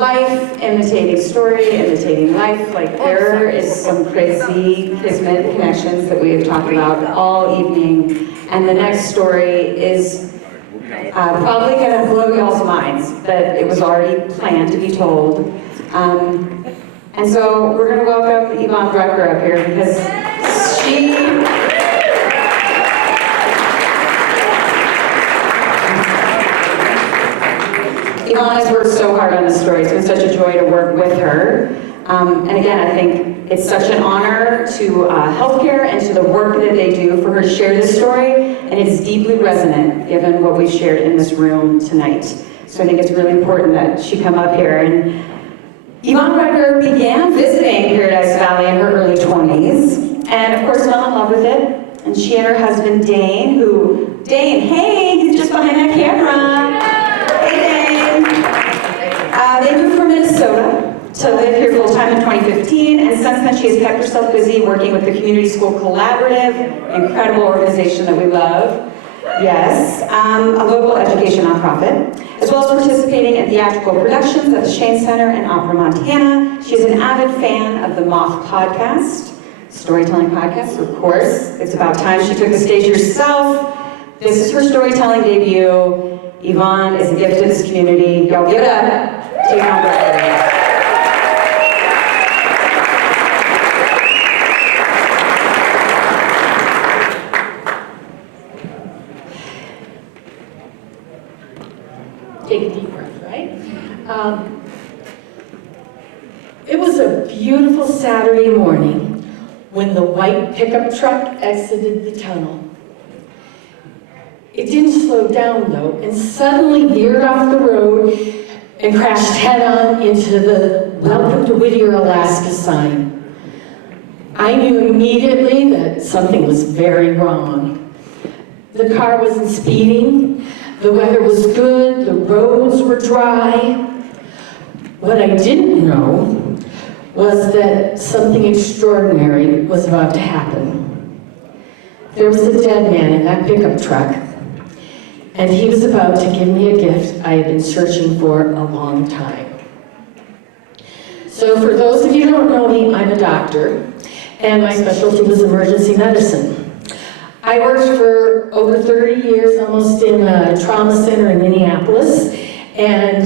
Life imitating story, imitating life. Like, there is some crazy kismet connections that we have talked about all evening. And the next story is probably going to blow y'all's minds, but it was already planned to be told. And so we're going to welcome Yvonne Rucker up here because Yvonne has worked so hard on this story. It's been such a joy to work with her. And again, I think it's such an honor to healthcare and to the work that they do for her to share this story, and it is deeply resonant given what we've shared in this room tonight. So I think it's really important that she come up here. And Yvonne Rucker began visiting Paradise Valley in her early 20s, and of course fell in love with it. And she and her husband Dane, hey, he's just behind that camera. They moved from Minnesota to live here full-time in 2015, and since then she has kept herself busy working with the Community School Collaborative, incredible organization that we love, yes, a local education nonprofit, as well as participating in theatrical productions at the Shane Center in Opera, Montana. She is an avid fan of the Moth podcast, storytelling podcast, of course. It's about time she took the stage herself. This is her storytelling debut. Yvonne is a gift to this community. Y'all give it up to Yvonne Rucker. Take a deep breath, right? It was a beautiful Saturday morning when the white pickup truck exited the tunnel. It didn't slow down though, and suddenly veered off the road and crashed head-on into the Welcome to Whittier, Alaska sign. I knew immediately that something was very wrong. The car wasn't speeding, the weather was good, the roads were dry. What I didn't know was that something extraordinary was about to happen. There was a dead man in that pickup truck, and he was about to give me a gift I had been searching for a long time. So for those of you who don't know me, I'm a doctor, and my specialty was emergency medicine. I worked for over 30 years, almost in a trauma center in Minneapolis, and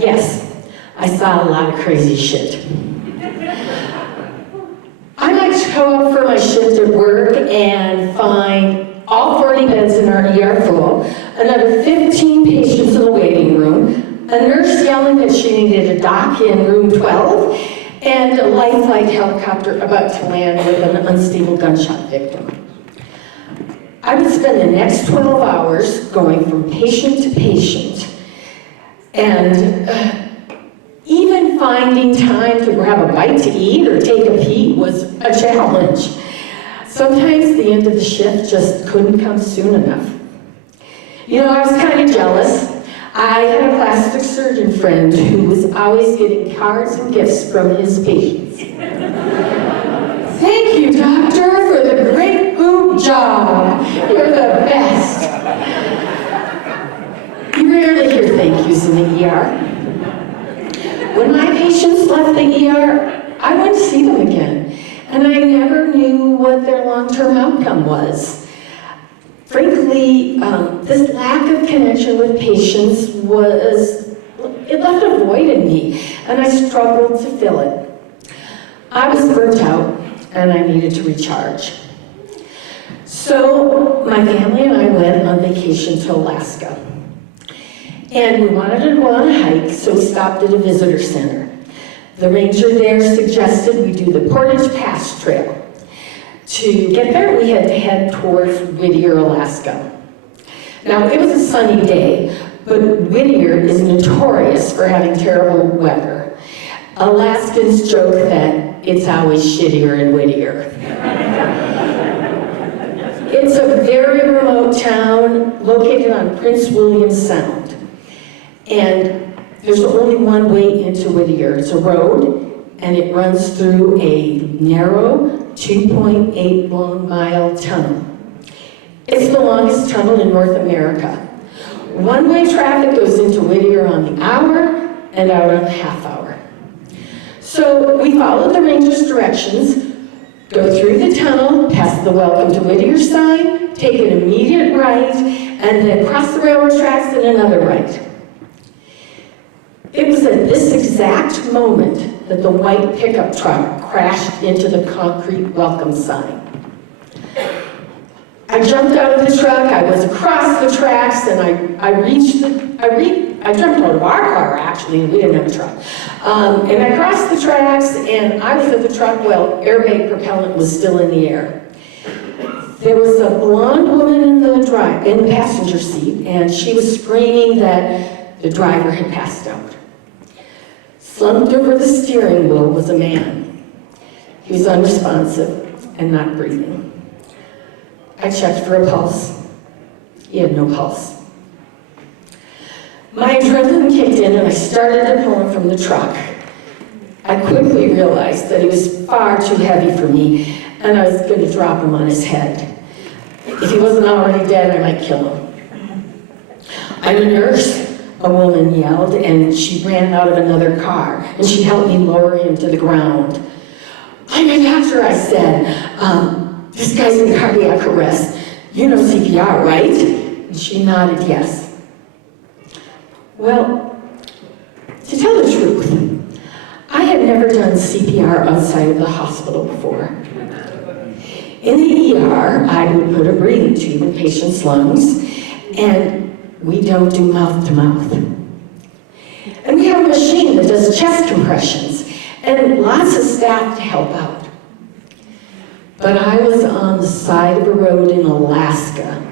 yes, I saw a lot of crazy shit. I might show up for my shift at work and find all 40 beds in our ER full, another 15 patients in the waiting room, a nurse yelling that she needed a doc in room 12, and a life flight helicopter about to land with an unstable gunshot victim. I would spend the next 12 hours going from patient to patient, and even finding time to grab a bite to eat or take a pee was a challenge. Sometimes the end of the shift just couldn't come soon enough. You know, I was kind of jealous. I had a plastic surgeon friend who was always getting cards and gifts from his patients. Thank you, doctor, for the great boob job. You're the best. You rarely hear thank yous in the ER. When my patients left the ER, I wouldn't see them again. And I never knew what their long-term outcome was. Frankly, this lack of connection with patients it left a void in me, and I struggled to fill it. I was burnt out, and I needed to recharge. So my family and I went on vacation to Alaska. And we wanted to go on a hike, so we stopped at a visitor center. The ranger there suggested we do the Portage Pass Trail. To get there, we had to head towards Whittier, Alaska. Now, it was a sunny day, but Whittier is notorious for having terrible weather. Alaskans joke that it's always shittier in Whittier. It's a very remote town located on Prince William Sound. And there's only one way into Whittier. It's a road, and it runs through a narrow 2.8 mile tunnel. It's the longest tunnel in North America. One-way traffic goes into Whittier on the hour and out on the half hour. So we followed the ranger's directions, go through the tunnel, past the Welcome to Whittier sign, take an immediate right, and then cross the railroad tracks and another right. It was at this exact moment that the white pickup truck crashed into the concrete welcome sign. I jumped out of the truck, I was across the tracks, and I jumped out of our car, actually, we didn't have a truck. And I crossed the tracks, and I was at the truck while airbag propellant was still in the air. There was a blonde woman in the passenger seat, and she was screaming that the driver had passed out. Slumped over the steering wheel was a man. He was unresponsive and not breathing. I checked for a pulse. He had no pulse. My adrenaline kicked in and I started to pull him from the truck. I quickly realized that he was far too heavy for me and I was going to drop him on his head. If he wasn't already dead, I might kill him. I'm a nurse, a woman yelled, and she ran out of another car and she helped me lower him to the ground. I'm a doctor, I said. This guy's in cardiac arrest. You know CPR, right? And she nodded yes. Well, to tell the truth, I had never done CPR outside of the hospital before. In the ER, I would put a breathing tube in patients' lungs, and we don't do mouth to mouth. And we have a machine that does chest compressions, and lots of staff to help out. But I was on the side of a road in Alaska.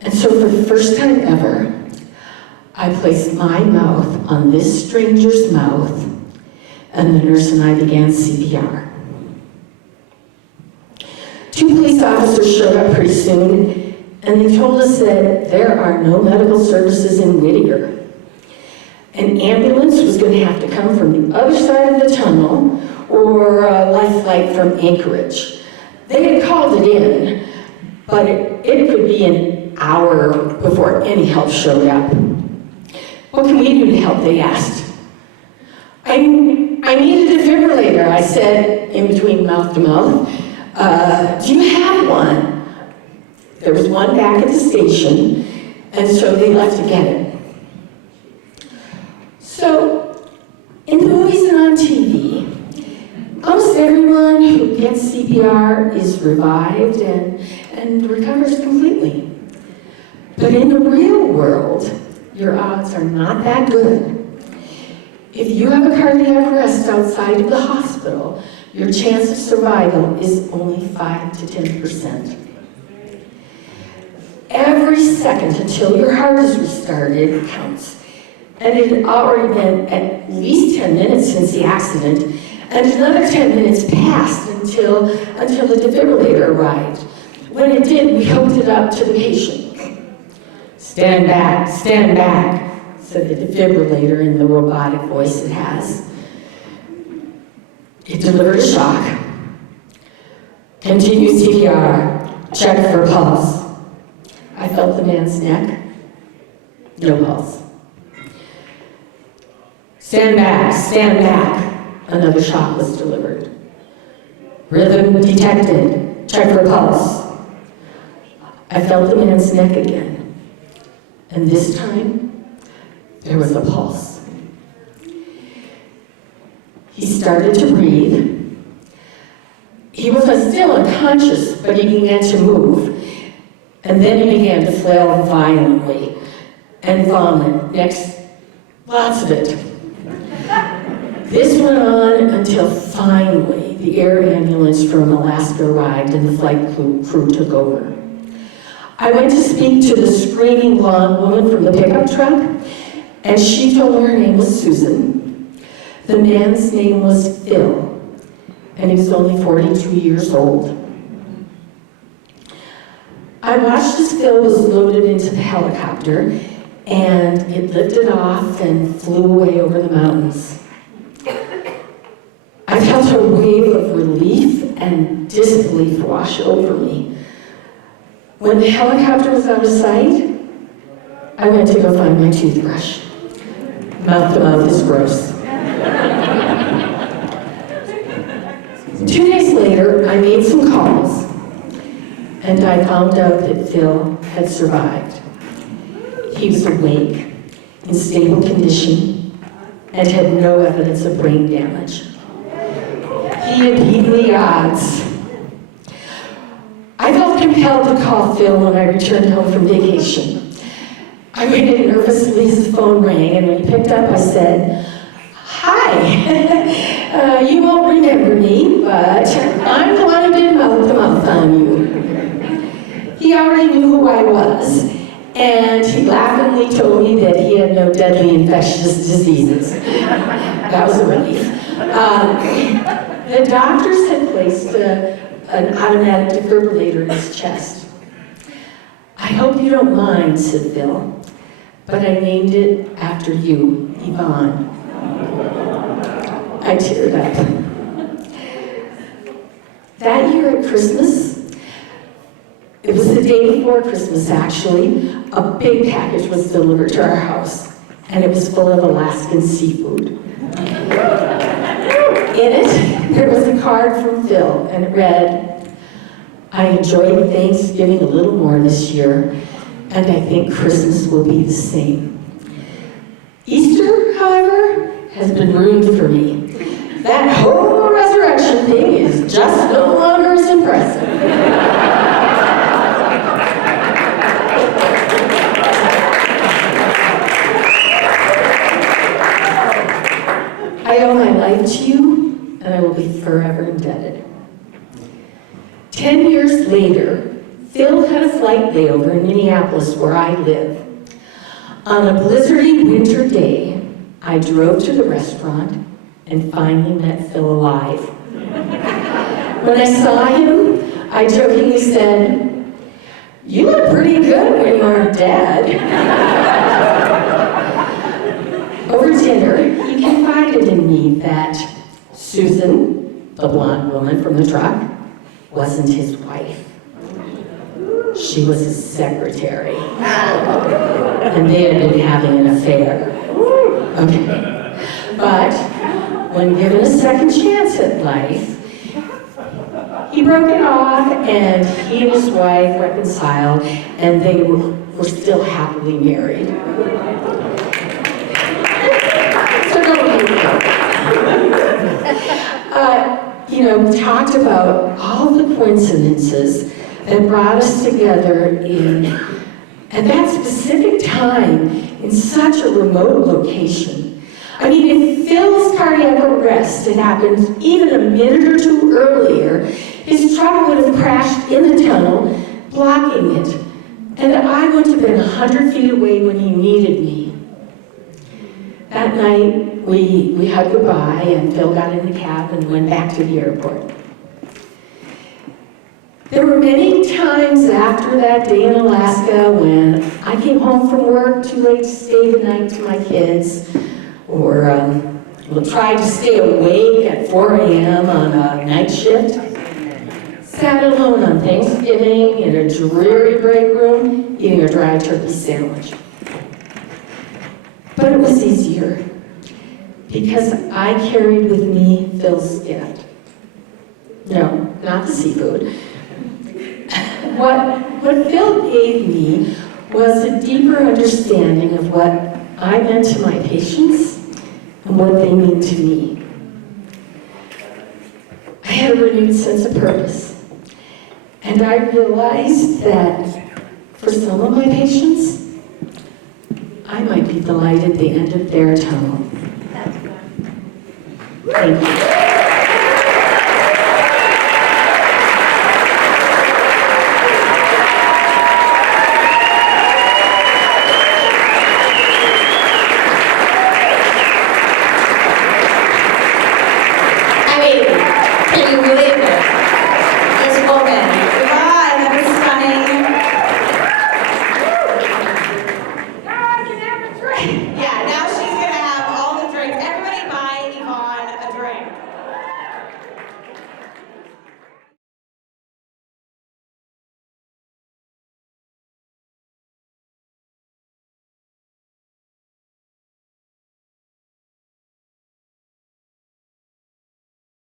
And so for the first time ever, I placed my mouth on this stranger's mouth, and the nurse and I began CPR. 2 police officers showed up pretty soon, and they told us that there are no medical services in Whittier. An ambulance was going to have to come from the other side of the tunnel, or a life flight from Anchorage. They had called it in, but it could be an hour before any help showed up. What can we do to help, they asked. I need a defibrillator, I said in between mouth to mouth. Do you have one? There was one back at the station, and so they left to get it. So, in the movies and on TV, almost everyone who gets CPR is revived and recovers completely. But in the real world, your odds are not that good. If you have a cardiac arrest outside of the hospital, your chance of survival is only 5 to 10%. Every second until your heart is restarted counts. And it had already been at least 10 minutes since the accident, and another 10 minutes passed until the defibrillator arrived. When it did, we hooked it up to the patient. Stand back, said the defibrillator in the robotic voice it has. It delivered a shock. Continue CPR, check for pulse. I felt the man's neck, no pulse. Stand back. Another shock was delivered. Rhythm detected. Check for pulse. I felt the man's neck again. And this time, there was a pulse. He started to breathe. He was still unconscious, but he began to move. And then he began to flail violently and vomit. Next, lots of it. This went on until finally the air ambulance from Alaska arrived and the flight crew took over. I went to speak to the screaming blonde woman from the pickup truck, and she told me her name was Susan. The man's name was Phil, and he was only 42 years old. I watched as Phil was loaded into the helicopter, and it lifted off and flew away over the mountains. I felt a wave of relief and disbelief wash over me. When the helicopter was out of sight, I went to go find my toothbrush. Mouth to mouth is gross. 2 days later, I made some calls, and I found out that Phil had survived. He was awake, in stable condition, and had no evidence of brain damage. He had beaten the odds. I felt compelled to call Phil when I returned home from vacation. I waited nervously as the phone rang, and when he picked up, I said, "Hi, you won't remember me, but I'm the one who did mouth-to-mouth on you." He already knew who I was, and he laughingly told me that he had no deadly infectious diseases. That was a relief. The doctors had placed an automatic defibrillator in his chest. "I hope you don't mind," said Phil, "but I named it after you, Yvonne." I teared up. That year at Christmas, it was the day before Christmas actually, a big package was delivered to our house, and it was full of Alaskan seafood. In it, there was a card from Phil, and it read, "I enjoyed Thanksgiving a little more this year, and I think Christmas will be the same. Easter, however, has been ruined for me. That whole resurrection thing is just no longer as impressive." I owe my life to you, and I will be forever indebted. 10 years later, Phil had a flight layover in Minneapolis, where I live. On a blizzardy winter day, I drove to the restaurant and finally met Phil alive. When I saw him, I jokingly said, "You look pretty good when you aren't dead." Over dinner, he confided in me that Susan, the blonde woman from the truck, wasn't his wife. She was his secretary. And they had been having an affair. Okay. But when given a second chance at life, he broke it off, and he and his wife reconciled, and they were still happily married. So don't be we talked about all the coincidences that brought us together at that specific time in such a remote location. I mean, if Phil's cardiac arrest had happened even a minute or two earlier, his truck would have crashed in the tunnel, blocking it, and I would have been 100 feet away when he needed me. That night, we hugged goodbye, and Phil got in the cab and went back to the airport. There were many times after that day in Alaska when I came home from work too late to stay the night to my kids, or tried to stay awake at 4 a.m. on a night shift. Sat alone on Thanksgiving in a dreary break room eating a dry turkey sandwich. But it was easier because I carried with me Phil's gift. No, not the seafood. What Phil gave me was a deeper understanding of what I meant to my patients and what they mean to me. I had a renewed sense of purpose, and I realized that for some of my patients, I might be the light at the end of their tunnel. Thank you. Can you believe it? This woman, Yvonne, that was stunning. Yeah.